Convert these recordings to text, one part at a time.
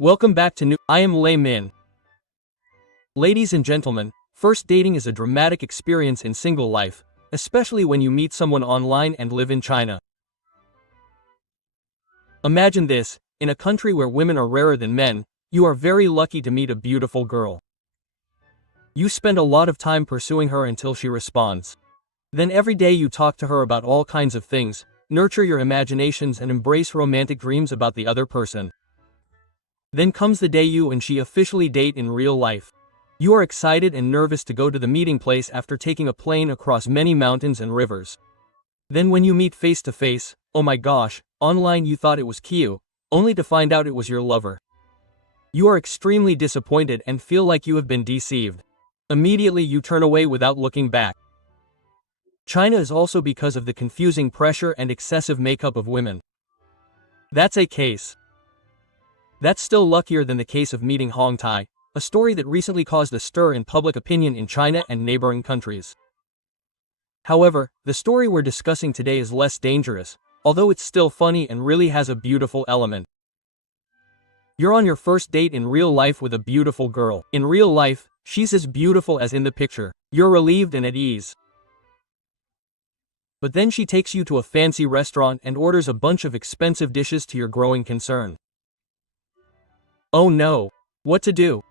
Welcome back to I am Lei Min. Ladies and gentlemen, first dating is a dramatic experience in single life, especially when you meet someone online and live in China. Imagine this, in a country where women are rarer than men, you are very lucky to meet a beautiful girl. You spend a lot of time pursuing her until she responds. Then every day you talk to her about all kinds of things, nurture your imaginations and embrace romantic dreams about the other person. Then comes the day you and she officially date in real life. You are excited and nervous to go to the meeting place after taking a plane across many mountains and rivers. Then when you meet face to face, oh my gosh, online you thought it was cute, only to find out it was your lover. You are extremely disappointed and feel like you have been deceived. Immediately you turn away without looking back. China is also because of the confusing pressure and excessive makeup of women. That's a case. That's still luckier than the case of meeting Hong Tai, a story that recently caused a stir in public opinion in China and neighboring countries. However, the story we're discussing today is less dangerous, although it's still funny and really has a beautiful element. You're on your first date in real life with a beautiful girl. In real life, she's as beautiful as in the picture. You're relieved and at ease. But then she takes you to a fancy restaurant and orders a bunch of expensive dishes to your growing concern. Oh no! What to do?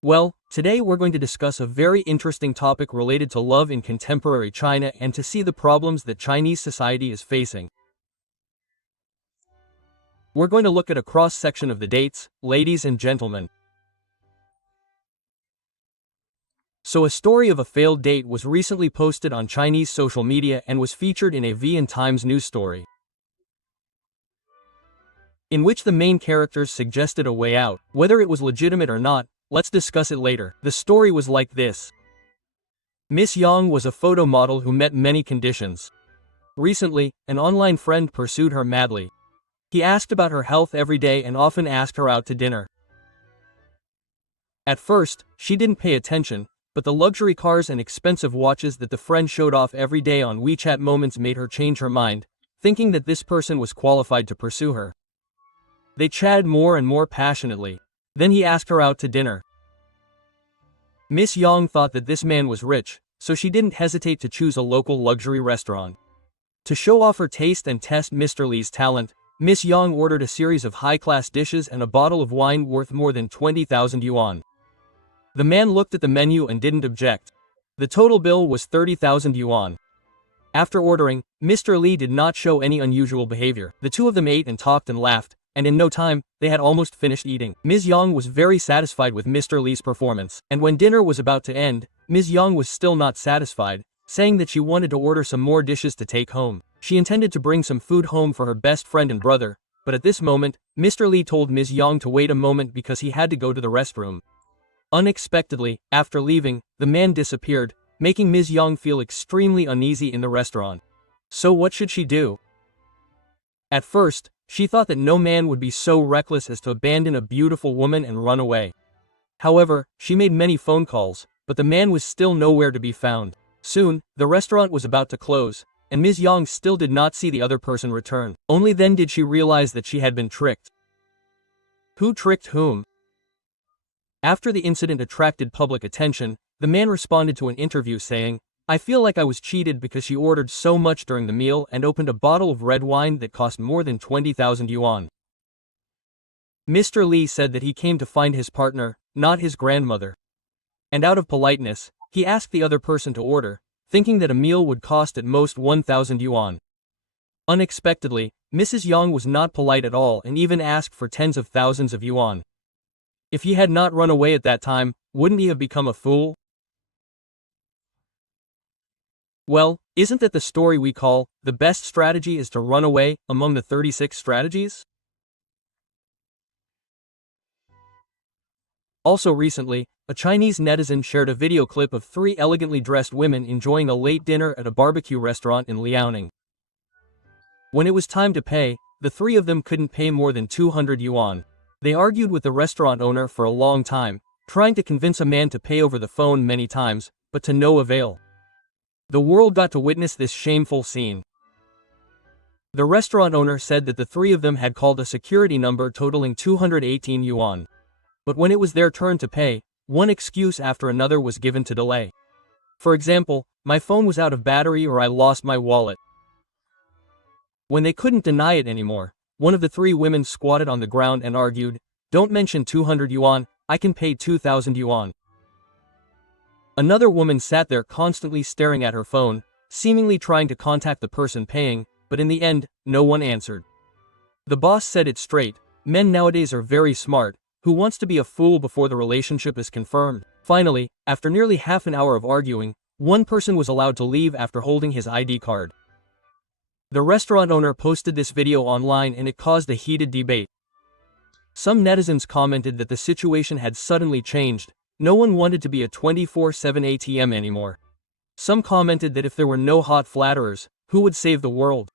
Well, today we're going to discuss a very interesting topic related to love in contemporary China and to see the problems that Chinese society is facing. We're going to look at a cross-section of the dates, ladies and gentlemen. So a story of a failed date was recently posted on Chinese social media and was featured in a VN Times news story, in which the main characters suggested a way out. Whether it was legitimate or not, let's discuss it later. The story was like this. Miss Yang was a photo model who met many conditions. Recently, an online friend pursued her madly. He asked about her health every day and often asked her out to dinner. At first, she didn't pay attention, but the luxury cars and expensive watches that the friend showed off every day on WeChat Moments made her change her mind, thinking that this person was qualified to pursue her. They chatted more and more passionately. Then he asked her out to dinner. Miss Yang thought that this man was rich, so she didn't hesitate to choose a local luxury restaurant. To show off her taste and test Mr. Li's talent, Miss Yang ordered a series of high-class dishes and a bottle of wine worth more than 20,000 yuan. The man looked at the menu and didn't object. The total bill was 30,000 yuan. After ordering, Mr. Li did not show any unusual behavior. The two of them ate and talked and laughed, and in no time, they had almost finished eating. Ms. Yang was very satisfied with Mr. Li's performance, and when dinner was about to end, Ms. Yang was still not satisfied, saying that she wanted to order some more dishes to take home. She intended to bring some food home for her best friend and brother, but at this moment, Mr. Li told Ms. Yang to wait a moment because he had to go to the restroom. Unexpectedly, after leaving, the man disappeared, making Ms. Yang feel extremely uneasy in the restaurant. So what should she do? At first, she thought that no man would be so reckless as to abandon a beautiful woman and run away. However, she made many phone calls, but the man was still nowhere to be found. Soon, the restaurant was about to close, and Ms. Yang still did not see the other person return. Only then did she realize that she had been tricked. Who tricked whom? After the incident attracted public attention, the man responded to an interview saying, "I feel like I was cheated because she ordered so much during the meal and opened a bottle of red wine that cost more than 20,000 yuan. Mr. Li said that he came to find his partner, not his grandmother. And out of politeness, he asked the other person to order, thinking that a meal would cost at most 1,000 yuan. Unexpectedly, Mrs. Yang was not polite at all and even asked for tens of thousands of yuan. If he had not run away at that time, wouldn't he have become a fool? Well, isn't that the story we call, the best strategy is to run away, among the 36 strategies? Also recently, a Chinese netizen shared a video clip of 3 elegantly dressed women enjoying a late dinner at a barbecue restaurant in Liaoning. When it was time to pay, the 3 of them couldn't pay more than 200 yuan. They argued with the restaurant owner for a long time, trying to convince a man to pay over the phone many times, but to no avail. The world got to witness this shameful scene. The restaurant owner said that the three of them had called a security number totaling 218 yuan. But when it was their turn to pay, one excuse after another was given to delay. For example, my phone was out of battery or I lost my wallet. When they couldn't deny it anymore, one of the three women squatted on the ground and argued, "Don't mention 200 yuan, I can pay 2,000 yuan. Another woman sat there constantly staring at her phone, seemingly trying to contact the person paying, but in the end, no one answered. The boss said it straight, men nowadays are very smart, who wants to be a fool before the relationship is confirmed? Finally, after nearly half an hour of arguing, one person was allowed to leave after holding his ID card. The restaurant owner posted this video online and it caused a heated debate. Some netizens commented that the situation had suddenly changed, no one wanted to be a 24/7 ATM anymore. Some commented that if there were no hot flatterers, who would save the world?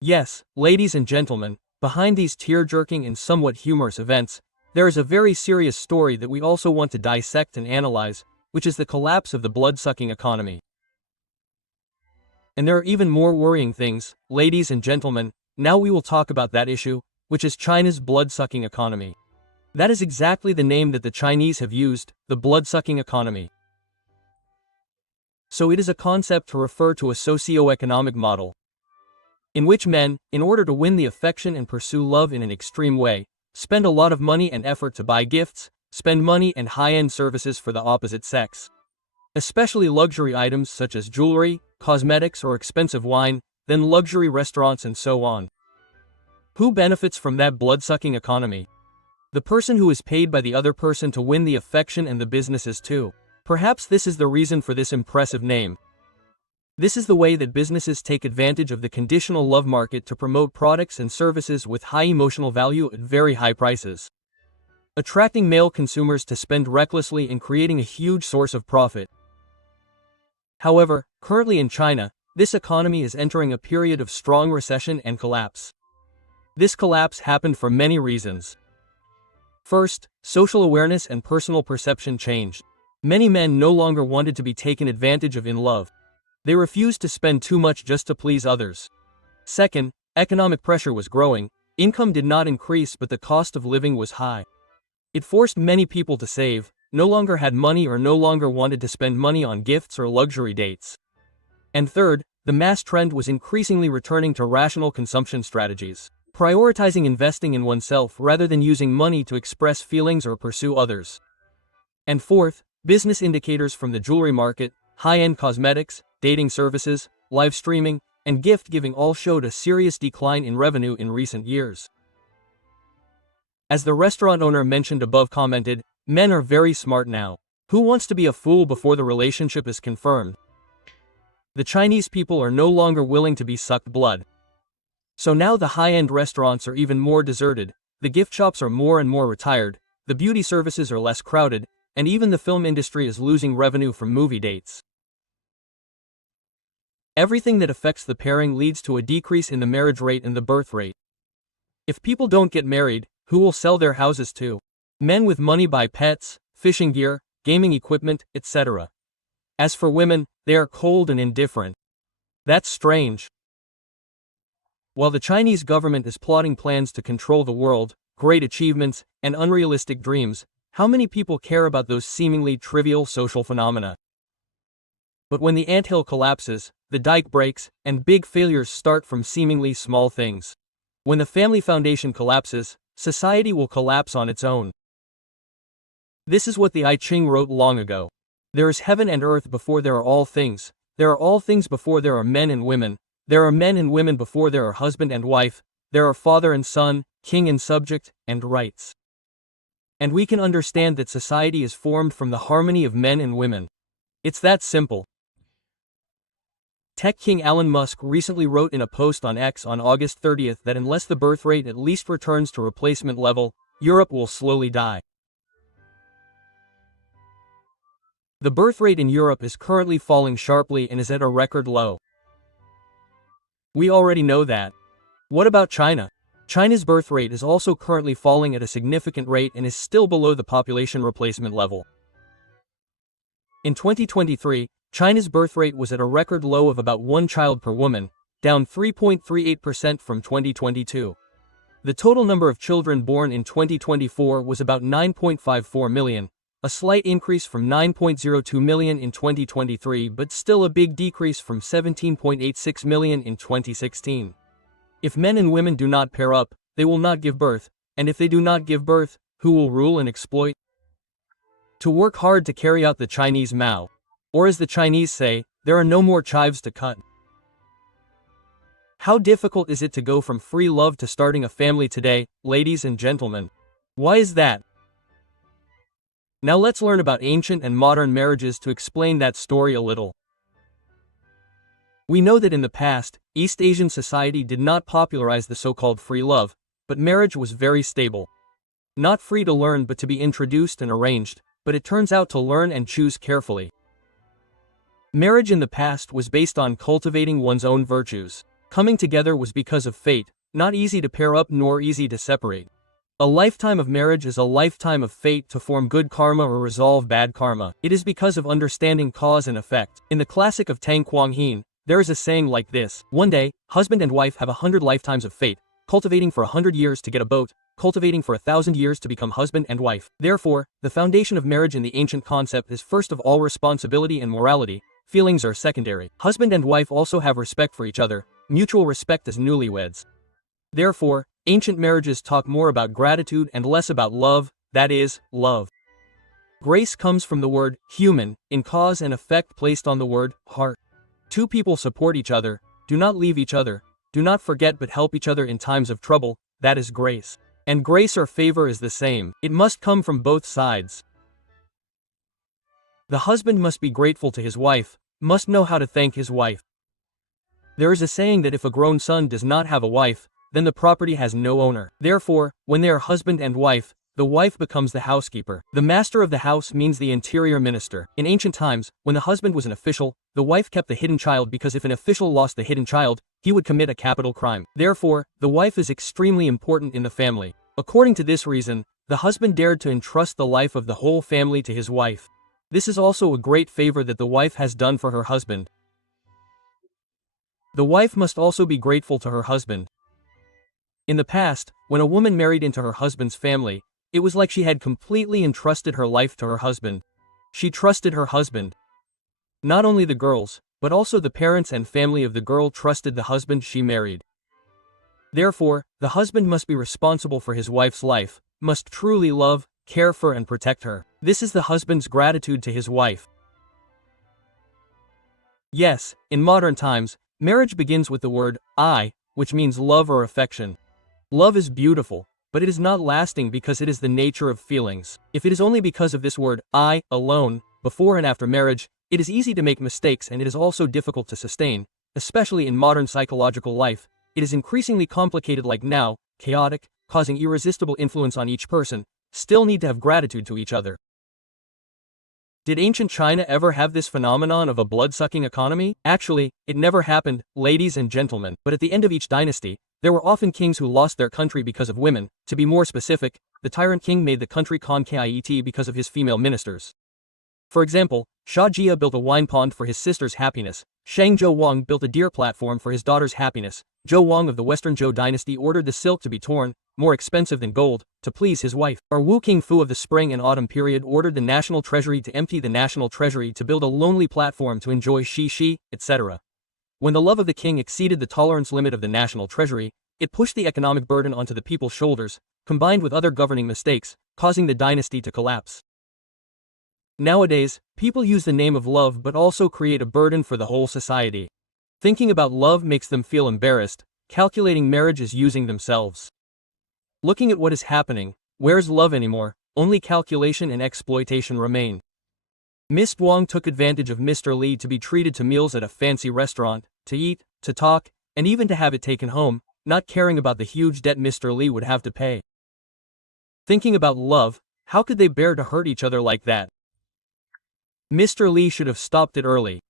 Yes, ladies and gentlemen, behind these tear-jerking and somewhat humorous events, there is a very serious story that we also want to dissect and analyze, which is the collapse of the blood-sucking economy. And there are even more worrying things, ladies and gentlemen, now we will talk about that issue, which is China's blood-sucking economy. That is exactly the name that the Chinese have used, the blood-sucking economy. So it is a concept to refer to a socio-economic model, in which men, in order to win the affection and pursue love in an extreme way, spend a lot of money and effort to buy gifts, spend money and high-end services for the opposite sex. Especially luxury items such as jewelry, cosmetics or expensive wine, then luxury restaurants and so on. Who benefits from that blood-sucking economy? The person who is paid by the other person to win the affection and the businesses too. Perhaps this is the reason for this impressive name. This is the way that businesses take advantage of the conditional love market to promote products and services with high emotional value at very high prices, attracting male consumers to spend recklessly and creating a huge source of profit. However, currently in China, this economy is entering a period of strong recession and collapse. This collapse happened for many reasons. First, social awareness and personal perception changed. Many men no longer wanted to be taken advantage of in love. They refused to spend too much just to please others. Second, economic pressure was growing, income did not increase but the cost of living was high. It forced many people to save, no longer had money or no longer wanted to spend money on gifts or luxury dates. And third, the mass trend was increasingly returning to rational consumption strategies, prioritizing investing in oneself rather than using money to express feelings or pursue others. And fourth, business indicators from the jewelry market, high-end cosmetics, dating services, live streaming, and gift-giving all showed a serious decline in revenue in recent years. As the restaurant owner mentioned above commented, men are very smart now. Who wants to be a fool before the relationship is confirmed? The Chinese people are no longer willing to be sucked blood. So now the high-end restaurants are even more deserted, the gift shops are more and more retired, the beauty services are less crowded, and even the film industry is losing revenue from movie dates. Everything that affects the pairing leads to a decrease in the marriage rate and the birth rate. If people don't get married, who will sell their houses to? Men with money buy pets, fishing gear, gaming equipment, etc. As for women, they are cold and indifferent. That's strange. While the Chinese government is plotting plans to control the world, great achievements, and unrealistic dreams, how many people care about those seemingly trivial social phenomena? But when the anthill collapses, the dike breaks, and big failures start from seemingly small things. When the family foundation collapses, society will collapse on its own. This is what the I Ching wrote long ago. There is heaven and earth before there are all things. There are all things before there are men and women. There are men and women before there are husband and wife. There are father and son, king and subject, and rights. And we can understand that society is formed from the harmony of men and women. It's that simple. Tech king Elon Musk recently wrote in a post on X on August 30th that unless the birth rate at least returns to replacement level, Europe will slowly die. The birth rate in Europe is currently falling sharply and is at a record low. We already know that. What about China? China's birth rate is also currently falling at a significant rate and is still below the population replacement level. In 2023, China's birth rate was at a record low of about 1 child per woman, down 3.38% from 2022. The total number of children born in 2024 was about 9.54 million, a slight increase from 9.02 million in 2023 but still a big decrease from 17.86 million in 2016. If men and women do not pair up, they will not give birth, and if they do not give birth, who will rule and exploit? To work hard to carry out the Chinese Mao. Or as the Chinese say, there are no more chives to cut. How difficult is it to go from free love to starting a family today, ladies and gentlemen? Why is that? Now let's learn about ancient and modern marriages to explain that story a little. We know that in the past, East Asian society did not popularize the so-called free love, but marriage was very stable. Not free to learn but to be introduced and arranged, but it turns out to learn and choose carefully. Marriage in the past was based on cultivating one's own virtues. Coming together was because of fate, not easy to pair up nor easy to separate. A lifetime of marriage is a lifetime of fate to form good karma or resolve bad karma. It is because of understanding cause and effect. In the classic of Tang Kuang Hin, there is a saying like this: one day, husband and wife have 100 lifetimes of fate, cultivating for 100 years to get a boat, cultivating for 1,000 years to become husband and wife. Therefore, the foundation of marriage in the ancient concept is first of all responsibility and morality. Feelings are secondary. Husband and wife also have respect for each other, mutual respect as newlyweds. Therefore, ancient marriages talk more about gratitude and less about love, that is, love. Grace comes from the word human, in cause and effect placed on the word heart. Two people support each other, do not leave each other, do not forget but help each other in times of trouble, that is grace. And grace or favor is the same, it must come from both sides. The husband must be grateful to his wife, must know how to thank his wife. There is a saying that if a grown son does not have a wife, then the property has no owner. Therefore, when they are husband and wife, the wife becomes the housekeeper. The master of the house means the interior minister. In ancient times, when the husband was an official, the wife kept the hidden child because if an official lost the hidden child, he would commit a capital crime. Therefore, the wife is extremely important in the family. According to this reason, the husband dared to entrust the life of the whole family to his wife. This is also a great favor that the wife has done for her husband. The wife must also be grateful to her husband. In the past, when a woman married into her husband's family, it was like she had completely entrusted her life to her husband. She trusted her husband. Not only the girls, but also the parents and family of the girl trusted the husband she married. Therefore, the husband must be responsible for his wife's life, must truly love, care for and protect her. This is the husband's gratitude to his wife. Yes, in modern times, marriage begins with the word I, which means love or affection. Love is beautiful, but it is not lasting because it is the nature of feelings. If it is only because of this word I alone, before and after marriage, it is easy to make mistakes and it is also difficult to sustain, especially in modern psychological life. It is increasingly complicated like now, chaotic, causing irresistible influence on each person, still need to have gratitude to each other. Did ancient China ever have this phenomenon of a blood-sucking economy? Actually, it never happened, ladies and gentlemen. But at the end of each dynasty, there were often kings who lost their country because of women. To be more specific, the tyrant king made the country conquête because of his female ministers. For example, Shah Jia built a wine pond for his sister's happiness. Shang Zhou Wang built a deer platform for his daughter's happiness. Zhou Wang of the Western Zhou dynasty ordered the silk to be torn, more expensive than gold, to please his wife. Or Wu Qingfu of the spring and autumn period ordered the national treasury to empty the national treasury to build a lonely platform to enjoy shi, etc. When the love of the king exceeded the tolerance limit of the national treasury, it pushed the economic burden onto the people's shoulders, combined with other governing mistakes, causing the dynasty to collapse. Nowadays, people use the name of love but also create a burden for the whole society. Thinking about love makes them feel embarrassed, calculating marriage is using themselves. Looking at what is happening, where's love anymore? Only calculation and exploitation remain. Miss Wang took advantage of Mr. Li to be treated to meals at a fancy restaurant, to eat, to talk, and even to have it taken home, not caring about the huge debt Mr. Li would have to pay. Thinking about love, how could they bear to hurt each other like that? Mr. Li should have stopped it early.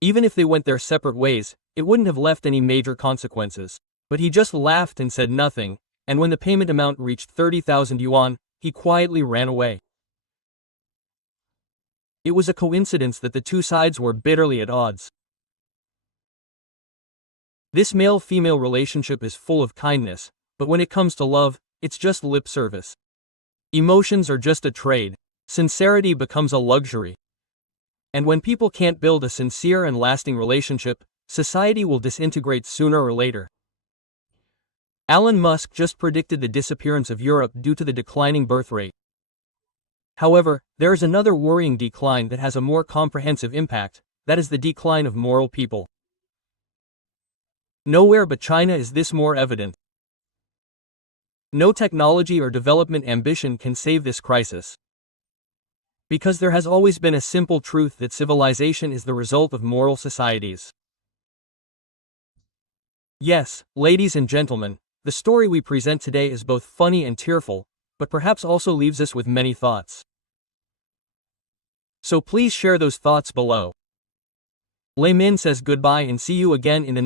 Even if they went their separate ways, it wouldn't have left any major consequences. But he just laughed and said nothing, and when the payment amount reached 30,000 yuan, he quietly ran away. It was a coincidence that the two sides were bitterly at odds. This male-female relationship is full of kindness, but when it comes to love, it's just lip service. Emotions are just a trade. Sincerity becomes a luxury. And when people can't build a sincere and lasting relationship, society will disintegrate sooner or later. Elon Musk just predicted the disappearance of Europe due to the declining birth rate. However, there is another worrying decline that has a more comprehensive impact, that is the decline of moral people. Nowhere but China is this more evident. No technology or development ambition can save this crisis. Because there has always been a simple truth that civilization is the result of moral societies. Yes, ladies and gentlemen, the story we present today is both funny and tearful, but perhaps also leaves us with many thoughts. So please share those thoughts below. Lei Min says goodbye and see you again in the